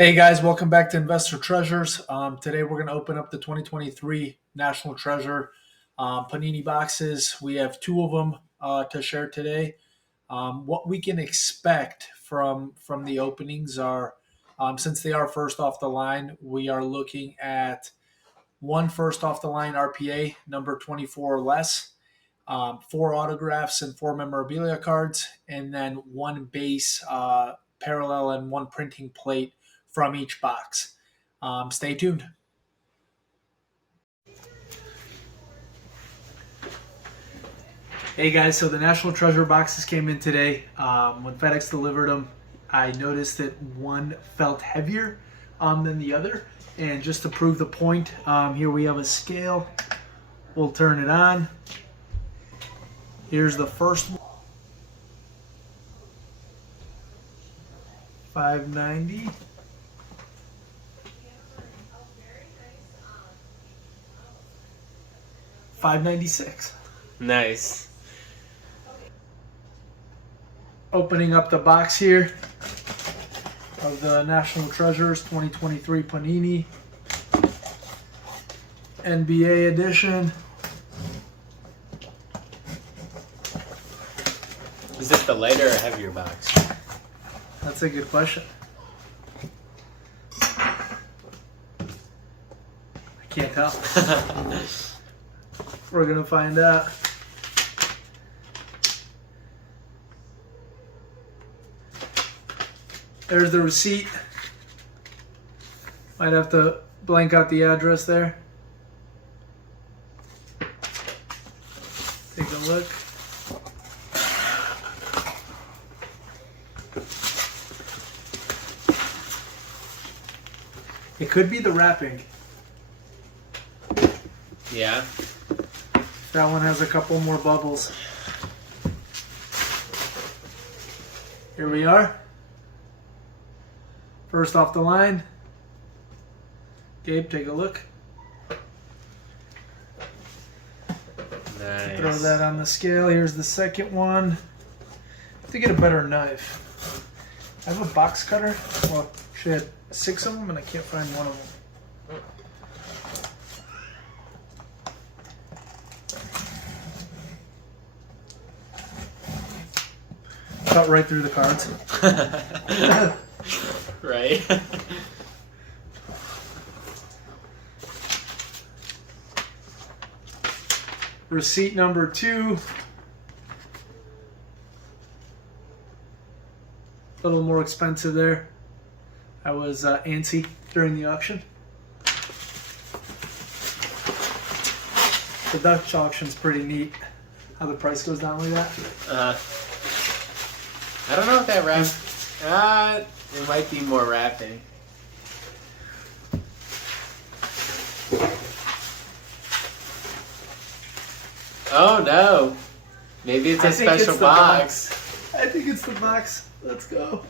Hey guys, welcome back to Investor Treasures. Today we're going to open up the 2023 National Treasure Panini boxes. We have two of them to share today. What we can expect from the openings are, since they are first off the line, we are looking at one first off the line RPA, number 24 or less, four autographs and four memorabilia cards, and then one base parallel and one printing plate from each box. Stay tuned. Hey guys, so the National Treasure boxes came in today. When FedEx delivered them, I noticed that one felt heavier than the other. And just to prove the point, here we have a scale. We'll turn it on. Here's the first one. 590. 596. Nice. Opening up the box here of the National Treasures 2023 Panini NBA edition. Is this the lighter or heavier box? That's a good question. I can't tell. We're gonna find out. There's the receipt. Might have to blank out the address there. Take a look. It could be the wrapping. Yeah. That one has a couple more bubbles. Here we are. First off the line. Gabe, take a look. Nice. Throw that on the scale. Here's the second one. I have to get a better knife. I have a box cutter. Well, actually I had 6 of them and I can't find one of them. Cut right through the cards. Right. Receipt number 2. A little more expensive there. I was antsy during the auction. The Dutch auction's pretty neat. How the price goes down like that. I don't know if that wrap. It might be more wrapping. Oh no. Maybe it's a special box. I think it's the box. Let's go.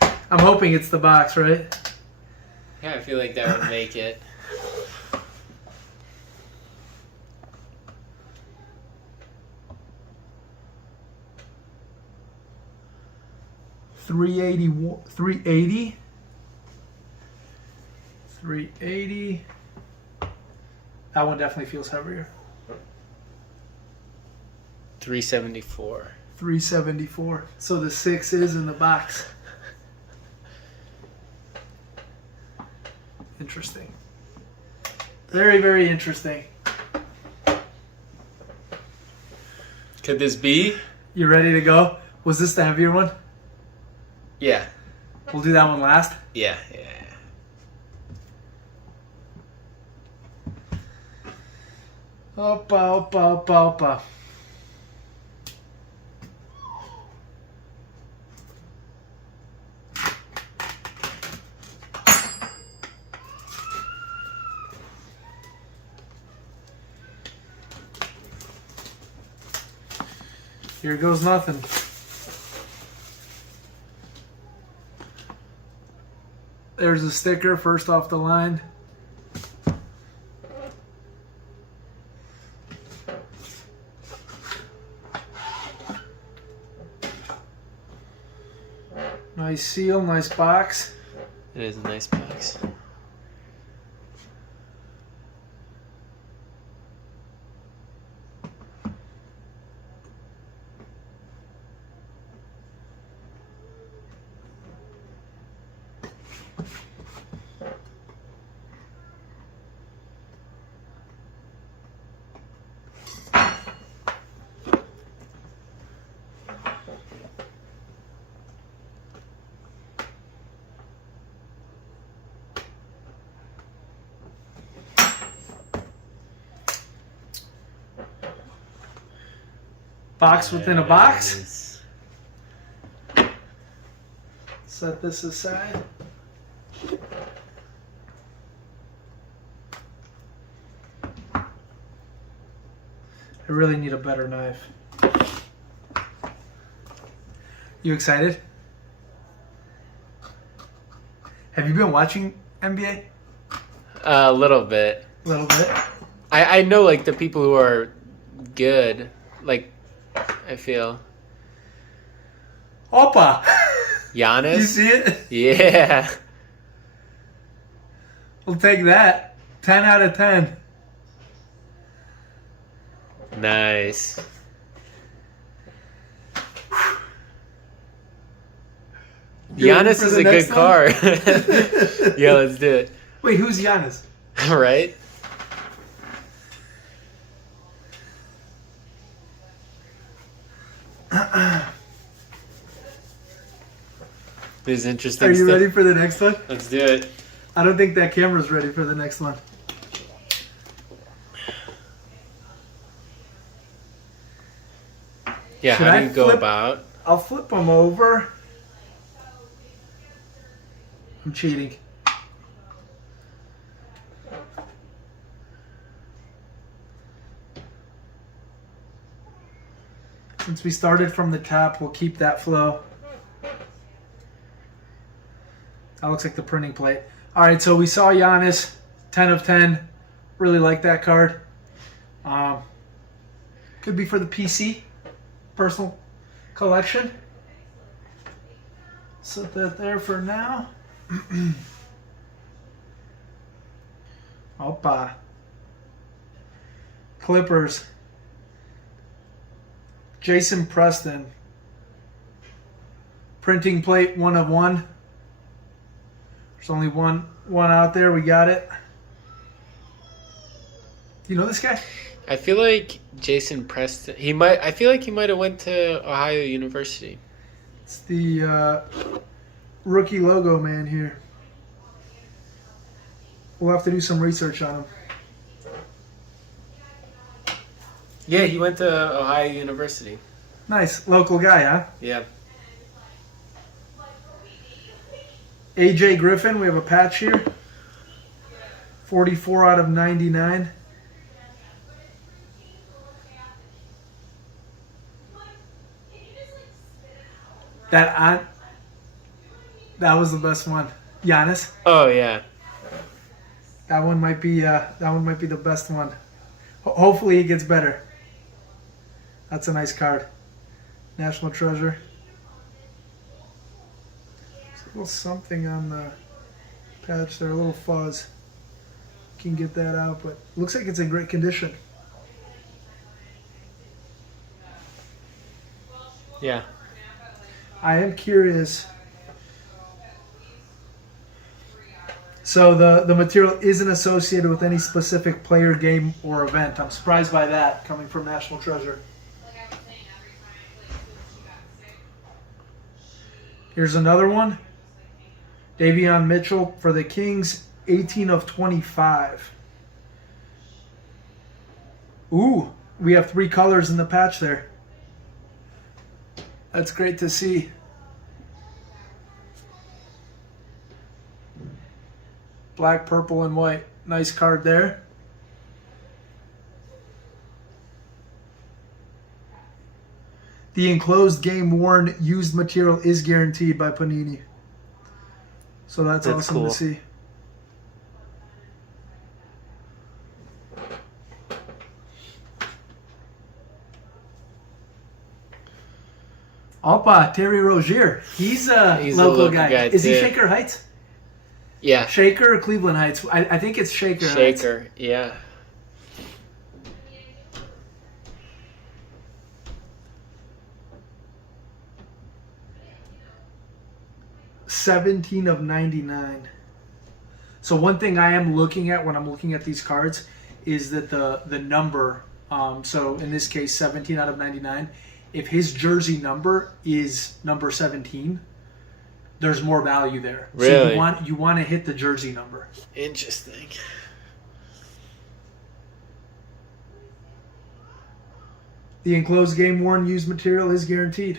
I'm hoping it's the box, right? Yeah, I feel like that would make it. $380. That one definitely feels heavier. 374. 374. So the 6 is in the box. Interesting. Very, very interesting. Could this be? You ready to go? Was this the heavier one? Yeah. We'll do that one last. Yeah. Opa, opa, opa, opa. Here goes nothing. There's a sticker first off the line. Nice seal, nice box. It is a nice box. Box within a box. Nice. Set this aside. I really need a better knife. You excited? Have you been watching NBA? A little bit. A little bit. I know like the people who are good. Like I feel. Opa! Giannis. You see it? Yeah. We'll take that. 10 out of 10. Nice. You ready Giannis for is the a good next one? card. Yeah, let's do it. Wait, who's Giannis? Right? This is interesting Are you stuff. ready for the next one? Let's do it. I don't think that camera's ready for the next one. Yeah, Should how I do you go flip- about? I'll flip them over. I'm cheating. Since we started from the top, we'll keep that flow. That looks like the printing plate. All right, so we saw Giannis, 10 of 10. Really like that card. Could be for the PC, personal collection. Set that there for now. Opa. Clippers. Jason Preston. Printing plate 1 of 1. There's only one out there. We got it. You know this guy? I feel like Jason Preston. I feel like he might have went to Ohio University. It's the rookie logo man here. We'll have to do some research on him. Yeah, he went to Ohio University. Nice. Local guy, huh? Yeah. AJ Griffin, we have a patch here. 44 out of 99. That was the best one. Giannis. Oh yeah. That one might be the best one. Hopefully it gets better. That's a nice card. National Treasure. There's a little something on the patch there, a little fuzz. Can get that out, but looks like it's in great condition. Yeah. I am curious. So the material isn't associated with any specific player, game, or event. I'm surprised by that coming from National Treasure. Here's another one. Davion Mitchell for the Kings, 18 of 25. Ooh, we have 3 colors in the patch there. That's great to see. Black, purple, and white. Nice card there. The enclosed game worn used material is guaranteed by Panini. So that's awesome cool. to see. Opa, Terry Rozier. He's a local guy. Is he too. Shaker Heights? Yeah. Shaker or Cleveland Heights? I think it's Shaker. Shaker, yeah. Heights. 17 of 99. So one thing I am looking at when I'm looking at these cards is that the number. So in this case, 17 out of 99. If his jersey number is number 17, there's more value there. Really? So you want to hit the jersey number. Interesting. The enclosed game worn used material is guaranteed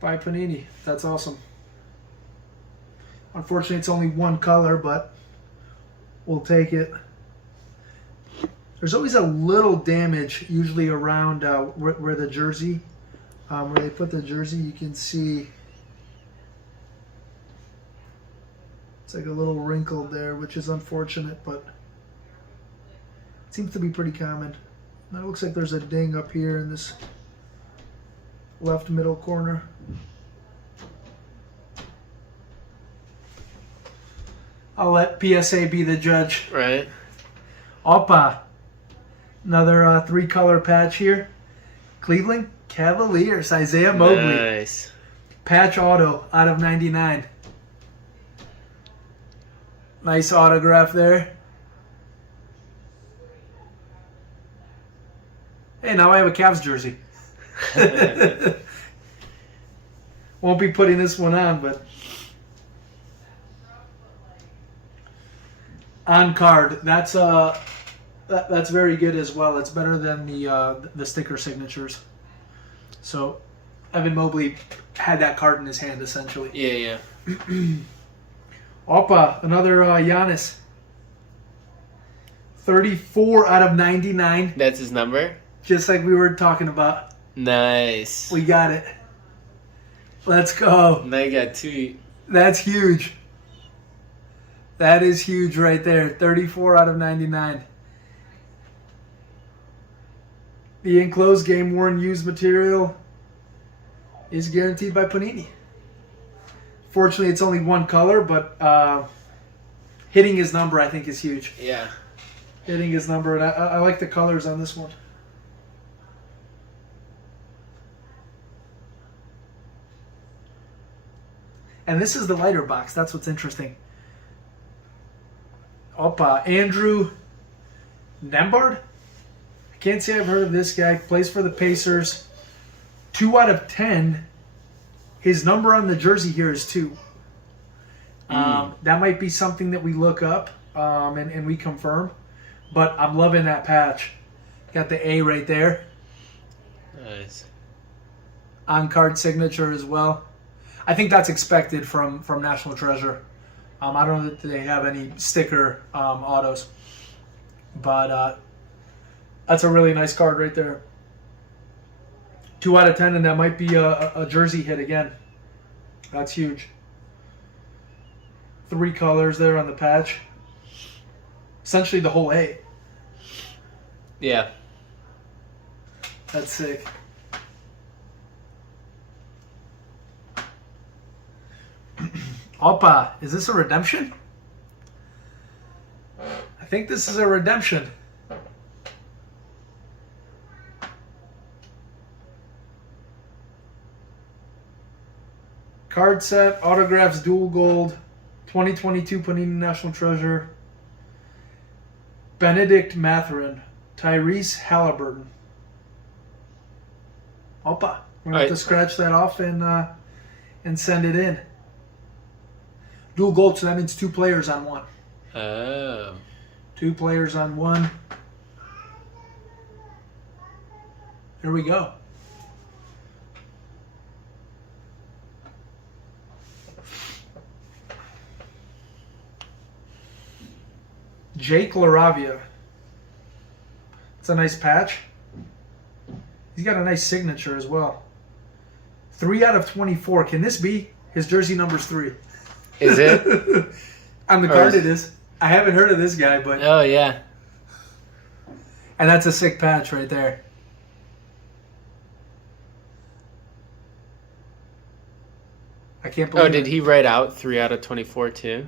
by Panini. That's awesome. Unfortunately, it's only one color, but we'll take it. There's always a little damage, usually around where the jersey, where they put the jersey. You can see it's like a little wrinkle there, which is unfortunate, but it seems to be pretty common. Now it looks like there's a ding up here in this left middle corner. I'll let PSA be the judge. Right. Opa. Another 3-color patch here. Cleveland Cavaliers, Isaiah Mobley. Nice. Patch auto out of 99. Nice autograph there. Hey, now I have a Cavs jersey. Won't be putting this one on, but on card. That's very good as well. It's better than the sticker signatures. So Evan Mobley had that card in his hand essentially. Yeah. Opa, another Giannis. 34 out of 99. That's his number? Just like we were talking about. Nice. We got it. Let's go. Now you got 2. That's huge. That is huge right there. 34 out of 99. The enclosed game worn used material is guaranteed by Panini. Fortunately, it's only one color, but hitting his number I think is huge. Yeah. Hitting his number, and I like the colors on this one. And this is the lighter box. That's what's interesting. Opa, Andrew Nembhard. I can't say I've heard of this guy. Plays for the Pacers. 2 out of 10. His number on the jersey here is 2. That might be something that we look up and we confirm. But I'm loving that patch. Got the A right there. Nice. On-card signature as well. I think that's expected from National Treasure. I don't know that they have any sticker autos. But that's a really nice card right there. 2 out of 10, and that might be a jersey hit again. That's huge. 3 colors there on the patch. Essentially the whole A. Yeah. That's sick. Opa, is this a redemption? I think this is a redemption. Card set, autographs, dual gold, 2022 Panini National Treasure. Benedict Mathurin, Tyrese Halliburton. Opa, we're gonna have to scratch that off and send it in. Dual gold, so that means 2 players on one. Oh. 2 players on one. Here we go. Jake LaRavia. It's a nice patch. He's got a nice signature as well. 3 out of 24. Can this be? His jersey number's 3. Is it? On the card it is. I haven't heard of this guy, but... Oh, yeah. And that's a sick patch right there. I can't believe Oh, did he write out 3 out of 24 too?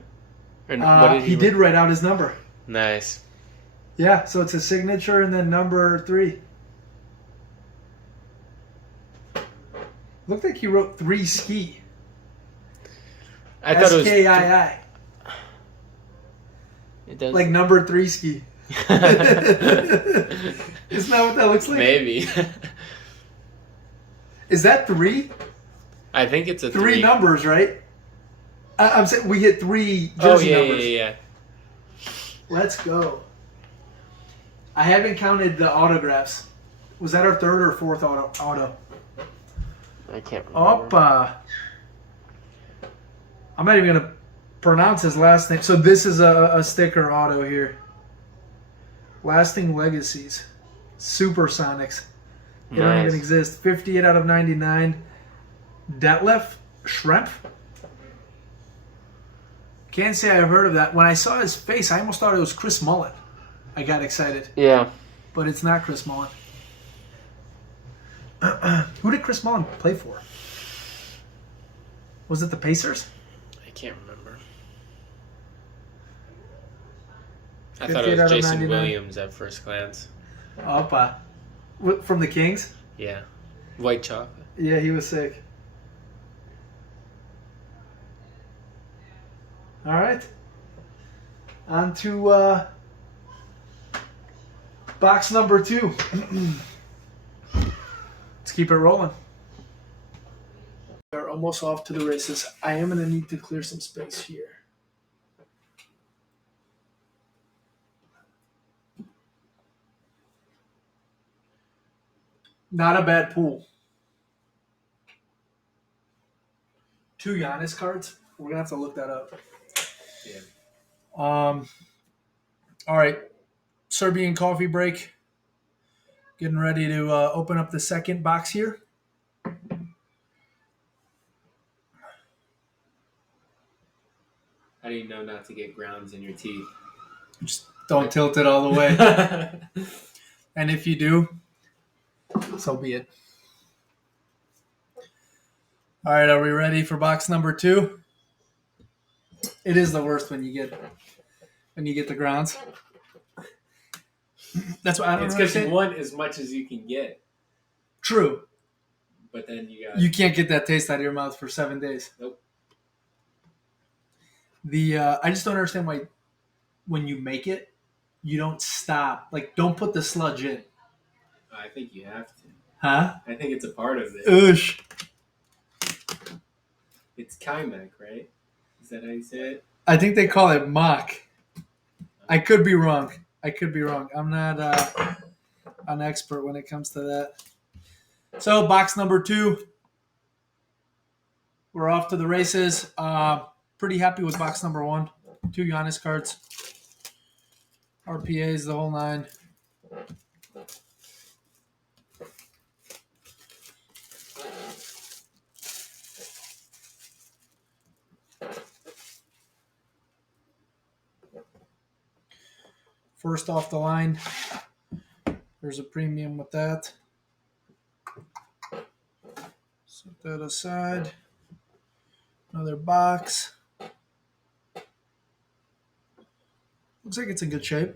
What did He did write out his number. Nice. Yeah, so it's a signature and then number 3. Looked like he wrote 3 ski. I thought SKII. It does. Like number 3 ski. Isn't that what that looks like? Maybe. Is that 3? I think it's a 3 numbers, right? I'm saying we hit 3 jersey numbers. Yeah. Let's go. I haven't counted the autographs. Was that our 3rd or 4th auto? I can't remember. Opa. I'm not even going to pronounce his last name. So this is a sticker auto here. Lasting Legacies. Supersonics. They don't even exist. 58 out of 99. Detlef Schrempf. Can't say I've heard of that. When I saw his face, I almost thought it was Chris Mullin. I got excited. Yeah. But it's not Chris Mullin. Who did Chris Mullin play for? Was it the Pacers? I can't remember. I thought it was Jason Williams at first glance. Opa. From the Kings? Yeah. White chocolate. Yeah, he was sick. All right. On to box number 2. Let's keep it rolling. We're almost off to the races. I am going to need to clear some space here. Not a bad pool. 2 Giannis cards. We're going to have to look that up. Yeah. All right. Serbian coffee break. Getting ready to open up the second box here. How do you know not to get grounds in your teeth? Just don't tilt it all the way. And if you do, so be it. All right, are we ready for box number 2? It is the worst when you get the grounds. That's why I don't understand. It's because you want as much as you can get. True. But then you can't get that taste out of your mouth for 7 days. Nope. I just don't understand why when you make it, you don't stop. Like, don't put the sludge in. I think you have to. Huh? I think it's a part of it. Oosh. It's Kaimak, right? Is that how you say it? I think they call it mock. I could be wrong. I'm not an expert when it comes to that. So, box number 2. We're off to the races. Pretty happy with box number 1. 2 Giannis cards. RPAs, the whole 9. First off the line, there's a premium with that. Set that aside. Another box. Looks like it's in good shape.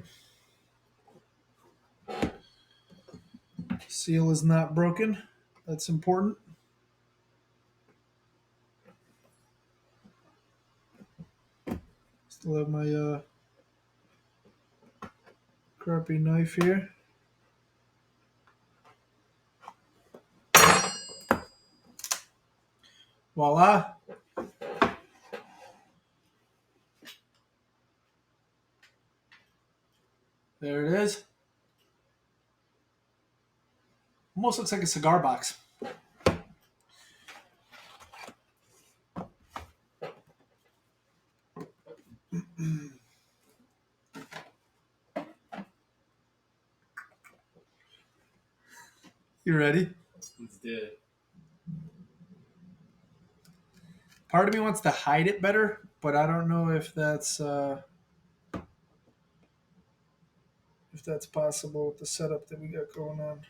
Seal is not broken. That's important. Still have my crappy knife here. Voila. There it is. Almost looks like a cigar box. You ready? Let's do it. Part of me wants to hide it better, but I don't know if that's possible with the setup that we got going on.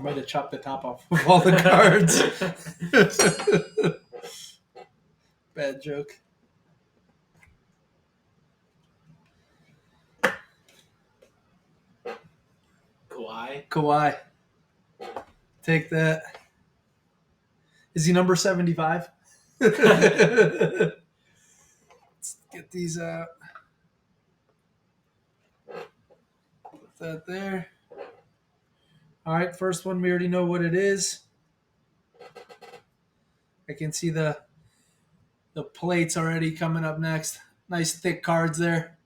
I might have chopped the top off of all the cards. Bad joke. Kawhi. Take that. Is he number 75? Let's get these out. Put that there. All right, first one, we already know what it is. I can see the plates already coming up next. Nice thick cards there.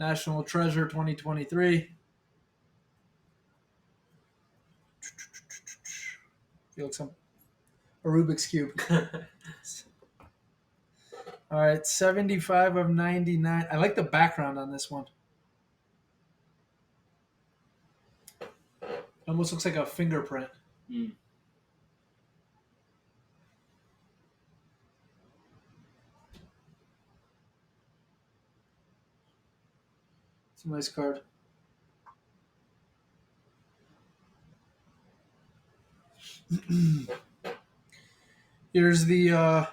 National Treasure 2023. Feel like a Rubik's Cube. All right, 75 of 99. I like the background on this one. Almost looks like a fingerprint. Mm. It's a nice card. Here's the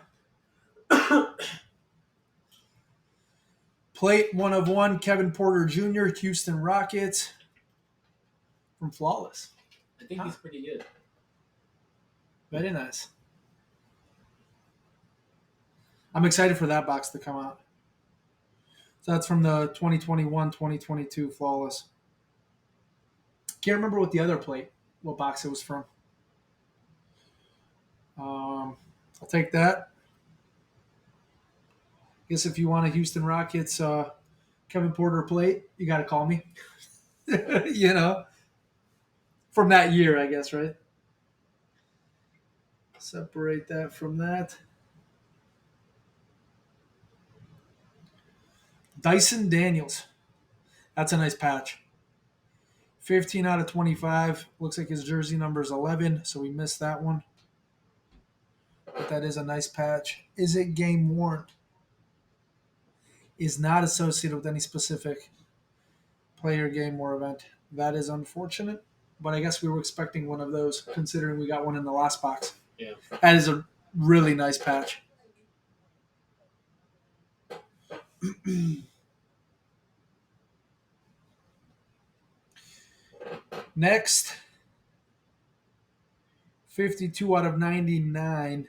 plate 1 of 1, Kevin Porter Jr., Houston Rockets from Flawless. I think he's pretty good. Very nice. I'm excited for that box to come out. So that's from the 2021-2022 Flawless. Can't remember what box it was from. I'll take that. Guess if you want a Houston Rockets Kevin Porter plate, you got to call me. You know, from that year, I guess, right? Separate that from that. Dyson Daniels. That's a nice patch. 15 out of 25. Looks like his jersey number is 11, so we missed that one. But that is a nice patch. Is it game worn? Is not associated with any specific player, game, or event. That is unfortunate, but I guess we were expecting one of those, considering we got one in the last box. Yeah. That is a really nice patch. Next, 52 out of 99,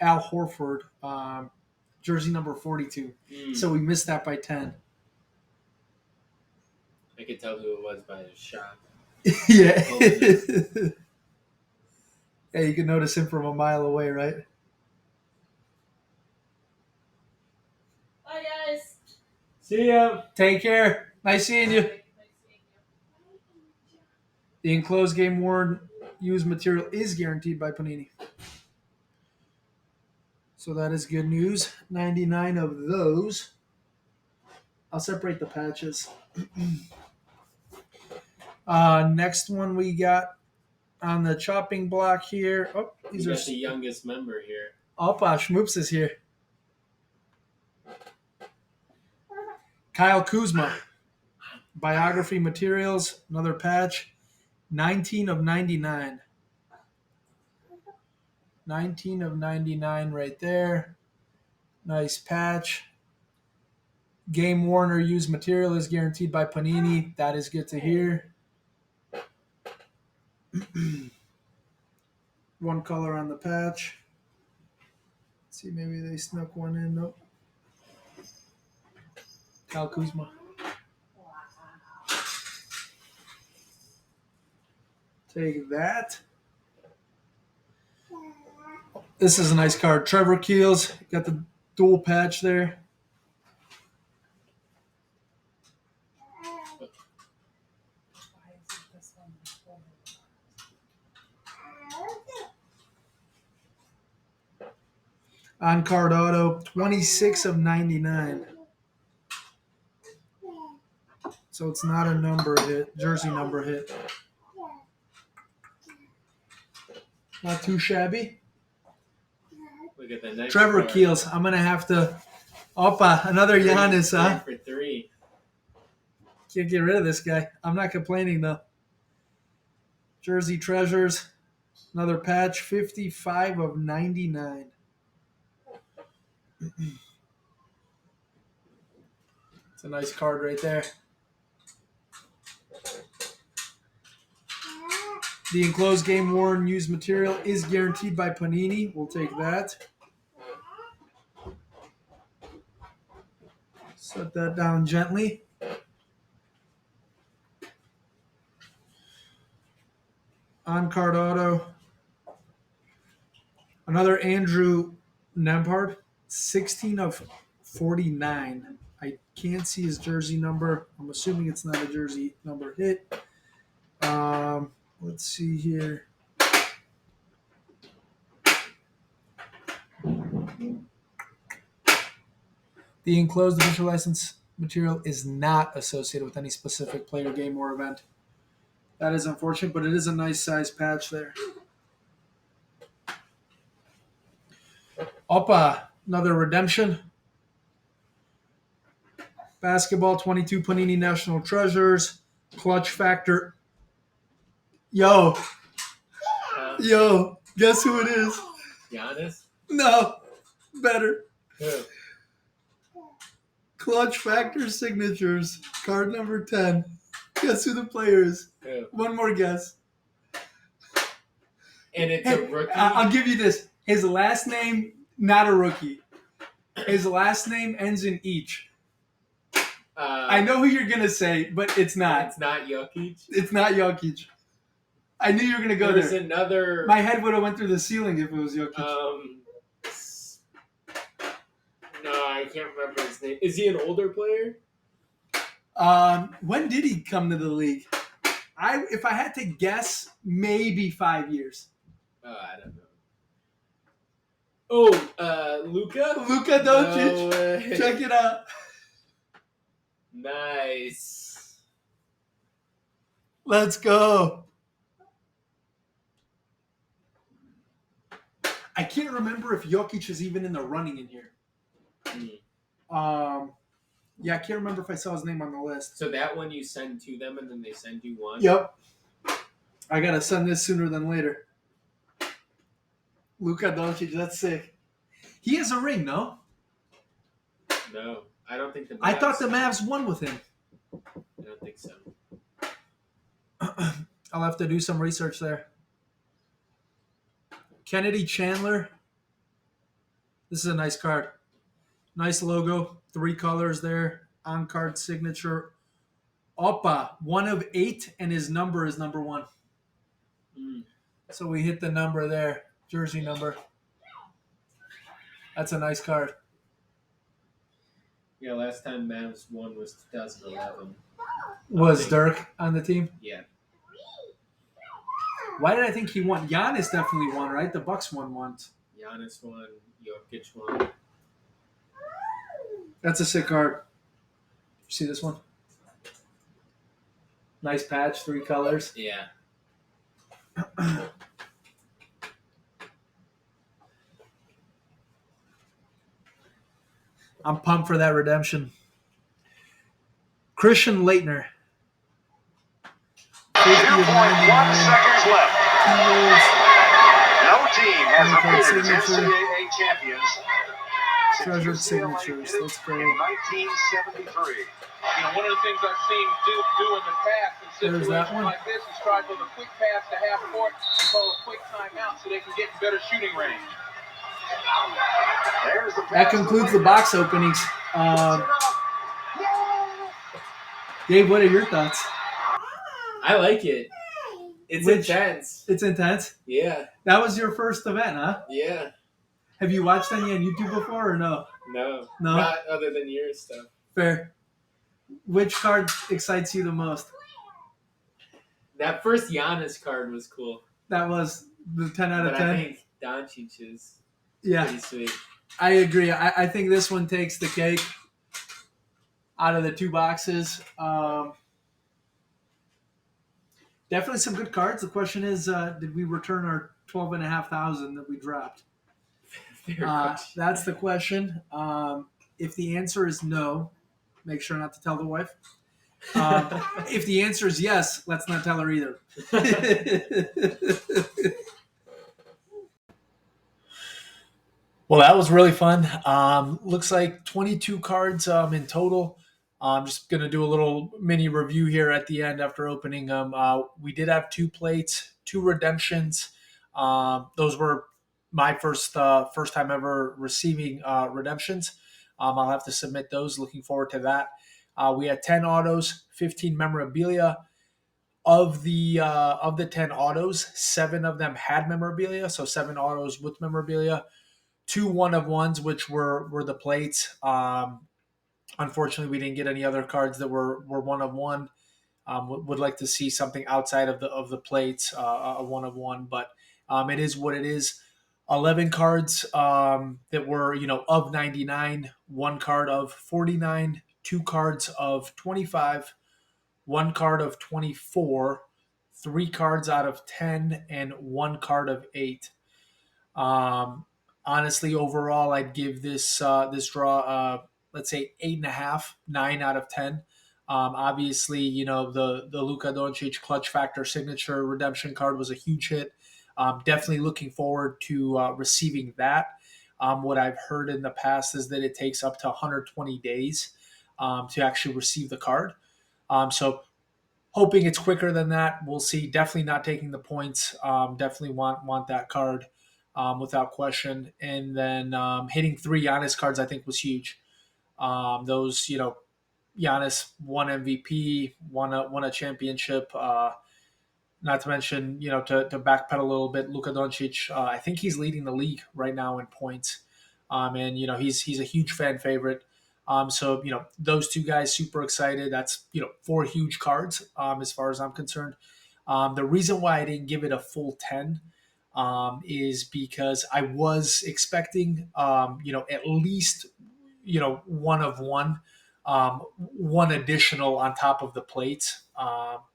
Al Horford, jersey number 42. So we missed that by 10. I could tell who it was by his shot. Yeah. Yeah, you can notice him from a mile away, right? Bye, guys. See ya. Take care. Nice seeing you. The enclosed game worn used material is guaranteed by Panini. So that is good news. 99 of those. I'll separate the patches. Next one we got on the chopping block here. Oh, These are the youngest member here. Opa, Schmoops is here. Kyle Kuzma. Biography materials. Another patch. 19 of 99. 19 of 99 right there. Nice patch. Game worn or used material is guaranteed by Panini. That is good to hear. One color on the patch. Let's see, maybe they snuck one in. Nope. Kyle Kuzma. Take that. This is a nice card. Trevor Keels. Got the dual patch there. On card auto, 26 of 99. So it's not a number hit, jersey number hit. Not too shabby. Look at the next Trevor card. Keels. I'm going to have to. Opa, another Giannis, huh? 3 for 3. Can't get rid of this guy. I'm not complaining, though. Jersey Treasures. Another patch, 55 of 99. It's a nice card right there. The enclosed game worn used material is guaranteed by Panini. We'll take that. Set that down gently. On card auto. Another Andrew Nembhard. 16 of 49. I can't see his jersey number. I'm assuming it's not a jersey number hit. Let's see here. The enclosed official license material is not associated with any specific player, game, or event. That is unfortunate, but it is a nice size patch there. Opa, another redemption. Basketball 22 Panini National Treasures. Clutch Factor. Yo, guess who it is? Giannis? No, better. Who? Clutch Factor Signatures. Card number 10. Guess who the player is? Who? One more guess. And it's a rookie? I'll give you this. His last name, not a rookie. His last name ends in each. I know who you're going to say, but it's not. It's not Jokic? It's not Jokic. I knew you were going to go There's there. another... My head would have went through the ceiling if it was Jokic. No, I can't remember his name. Is he an older player? When did he come to the league? If I had to guess, maybe 5 years. I don't know. Oh, Luka? Luka Doncic. No way. Check it out. Nice. Let's go. I can't remember if Jokic is even in the running in here. Yeah, I can't remember if I saw his name on the list. So that one you send to them and then they send you one? Yep. I gotta send this sooner than later. Luka Doncic, that's sick. He has a ring, no? No, I don't think the Mavs... I thought the Mavs won with him. I don't think so. I'll have to do some research there. Kennedy Chandler. This is a nice card. Nice logo. 3 colors there. On-card signature. Opa. 1 of 8, and his number is number 1. So we hit the number there. Jersey number. That's a nice card. Yeah, last time Mavs won was 2011. Was Dirk on the team? Yeah. Why did I think he won? Giannis definitely won, right? The Bucks won once. Giannis won. Jokic won. That's a sick card. See this one? Nice patch, 3 colors. Yeah. I'm pumped for that redemption. Christian Leitner. 2.1 seconds left. No team has appeared as NCAA champions since Treasured UCLA signatures. did it Let's go. in 1973. You know, one of the things I've seen Duke do in the past in There's that situations one. like this is try to a quick pass to half court and call a quick timeout so they can get in better shooting range. There's the That pass to concludes the Leitner. box openings. Dave, what are your thoughts? I like it. It's Which- intense. It's intense. Yeah. That was your first event, huh? Yeah. Have you watched any on YouTube before or no? No. No? Not other than your stuff. Fair. Which card excites you the most? That first Giannis card was cool. That was the 10 out of But 10? I think Doncic is Yeah, pretty sweet. I agree. I think this one takes the cake out of the 2 boxes. Definitely some good cards. The question is, did we return our 12,500 that we dropped? Fair question. That's the question. If the answer is no, make sure not to tell the wife. If the answer is yes, let's not tell her either. Well, that was really fun. Looks like 22 cards in total. I'm just going to do a little mini review here at the end after opening them. We did have 2 plates, 2 redemptions. Those were my first time ever receiving redemptions. I'll have to submit those. Looking forward to that. We had 10 autos, 15 memorabilia. Of the 10 autos, 7 of them had memorabilia, so 7 autos with memorabilia. 2 1-of-1s, which were the plates. Unfortunately, we didn't get any other cards that were 1-of-1. Would like to see something outside of the plates, a 1-of-1, but it is what it is. 11 cards that were of 99, 1 card of 49, 2 cards of 25, 1 card of 24, 3 cards out of 10, and 1 card of 8. Um, Honestly, overall, I'd give this draw, let's say 8.5, 9 out of 10. Obviously, the Luka Doncic clutch factor signature redemption card was a huge hit. Definitely looking forward to receiving that. What I've heard in the past is that it takes up to 120 days to actually receive the card. So hoping it's quicker than that. We'll see. Definitely not taking the points. Definitely want that card without question. And then hitting 3 Giannis cards, I think, was huge. Those, Giannis won MVP, won a championship. Not to mention, to backpedal a little bit, Luka Doncic. I think he's leading the league right now in points, and he's a huge fan favorite. So those 2 guys, super excited. That's 4 huge cards as far as I'm concerned. The reason why I didn't give it a full 10 is because I was expecting at least 1-of-1, one additional on top of the plates.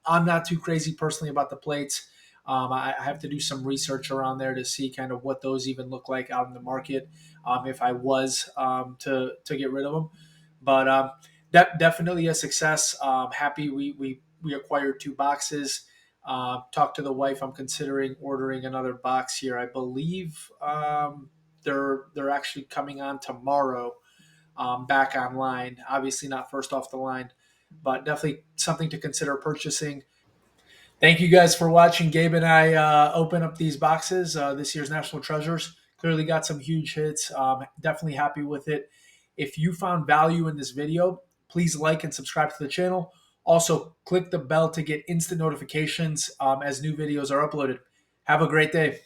I'm not too crazy personally about the plates. I have to do some research around there to see kind of what those even look like out in the market if I was to get rid of them. But that definitely a success. Happy we acquired 2 boxes. Talked to the wife. I'm considering ordering another box here. I believe they're actually coming on tomorrow, back online. Obviously not first off the line, but definitely something to consider purchasing. Thank you guys for watching. Gabe and I open up these boxes. This year's National Treasures clearly got some huge hits. Definitely happy with it. If you found value in this video, please like and subscribe to the channel. Also, click the bell to get instant notifications as new videos are uploaded. Have a great day.